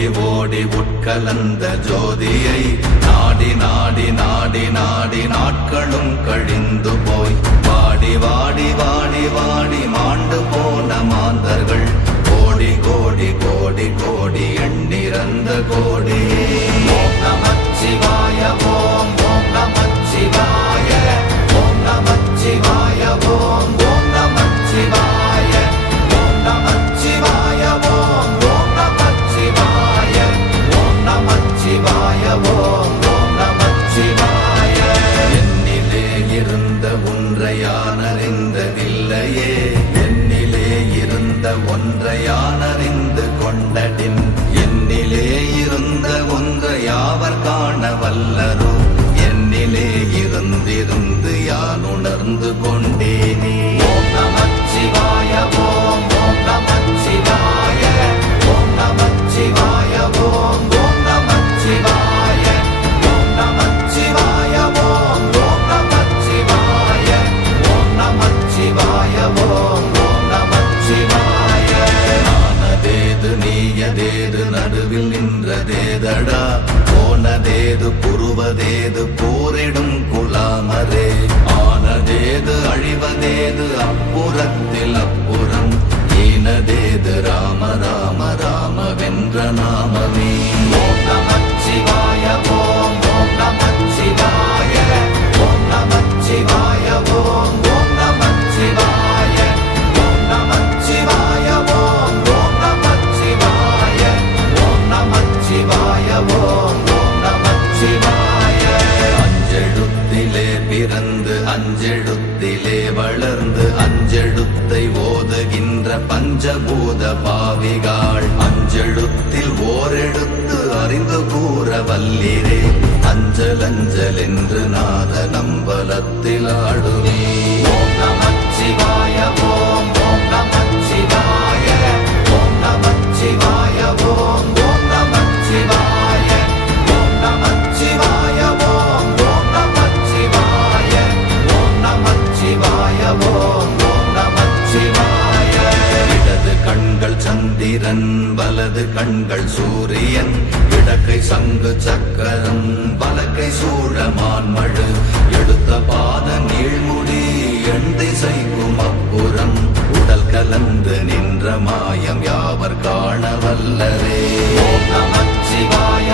ஓடி ஓடி உட்கலந்த ஜோதியை நாடி நாடி நாடி நாடி நாட்களும் கழிந்து போய் வாடி வாடி வாடி வாடி மாண்டு போன மாந்தர்கள் கோடி கோடி கோடி கோடி எண்ணிறந்த கோடியே. ஓம் நமச்சிவாய ஓம் ஓம் நமச்சிவாய ஓம் நமச்சிவாய ஓம் ஓம் நமச்சிவாய ஓம் நமச்சிவாய ஓம் ஓம் நமச்சிவாய ஓம் நமச்சிவாய ஓம் ஓம் நமச்சிவாய. என்னிலே இருந்த ஒன்றை யான் அறிந்ததில்லையே, என்னிலே இருந்த ஒன்றை யான் அறிந்து கொண்டடின், என்னிலே இருந்த ஒன்றை யாவர் காண வல்லரோ, என்னிலே இருந்திருந்து யான் உணர்ந்து கொண்டேனே. ஓம் நமச்சிவாய ஓம் ஓம் நமச்சிவாய ஓம் நமச்சிவாய ஓம் ஓம் நமச்சிவாய ஓம் நமச்சிவாய ஓம் ஓம் நமச்சிவாய ஓம் நமச்சிவாய ஓம் ஓம் நமச்சிவாய. ஆனதேது நீயதேது நடுவில் நின்றதேதடா, போனதேது புருவதேது போரிடும் குலாமரே, ஆனதேது அழிவதேது அப்புறத்தில் அப்புறம், ஈனதேது ராம ராம ராம வென்ற நாமமே. ஓம் நமச்சிவாய ஓம் ஓம் நமச்சிவாய ஓம் நமச்சிவாய ஓம் ஓம் நமச்சிவாய ஓம் நமச்சிவாய ஓம் ஓம் நமச்சிவாய ஓம் நமச்சிவாய ஓம் ஓம் நமச்சிவாய. அஞ்செழுத்திலே பிறந்து அஞ்செழுத்திலே வளர்ந்து அஞ்செழுத்தை ஓதுகின்ற பஞ்சபூத பாவிகாள், அஞ்செழுத்தில் ஓரெழுத்து அறிந்து கூற வல்லிரே, அஞ்சல் அஞ்சல் என்று நாத நம்பலத்தில் ஆடுவே. ஓம் நமச்சிவாய ஓம் ஓம் நமச்சிவாய ஓம் நமச்சிவாய ஓம் ஓம் நமச்சிவாய ஓம் நமச்சிவாய ஓம் ஓம் நமச்சிவாய ஓம் நமச்சிவாய ஓம் ஓம் நமச்சிவாய. இடது கண்கள் சந்திரன் வலது கண்கள் சூரியன், இடக்கை சங்கு சக்கரம் வலக்கை சூழமான்மழு, எடுத்த பாத நீழ்முடி எண் திசைக்கும் அப்புறம், உடல் கலந்து நின்ற மாயம் யாவர் காண வல்லரே. ஓம் நமச்சிவாய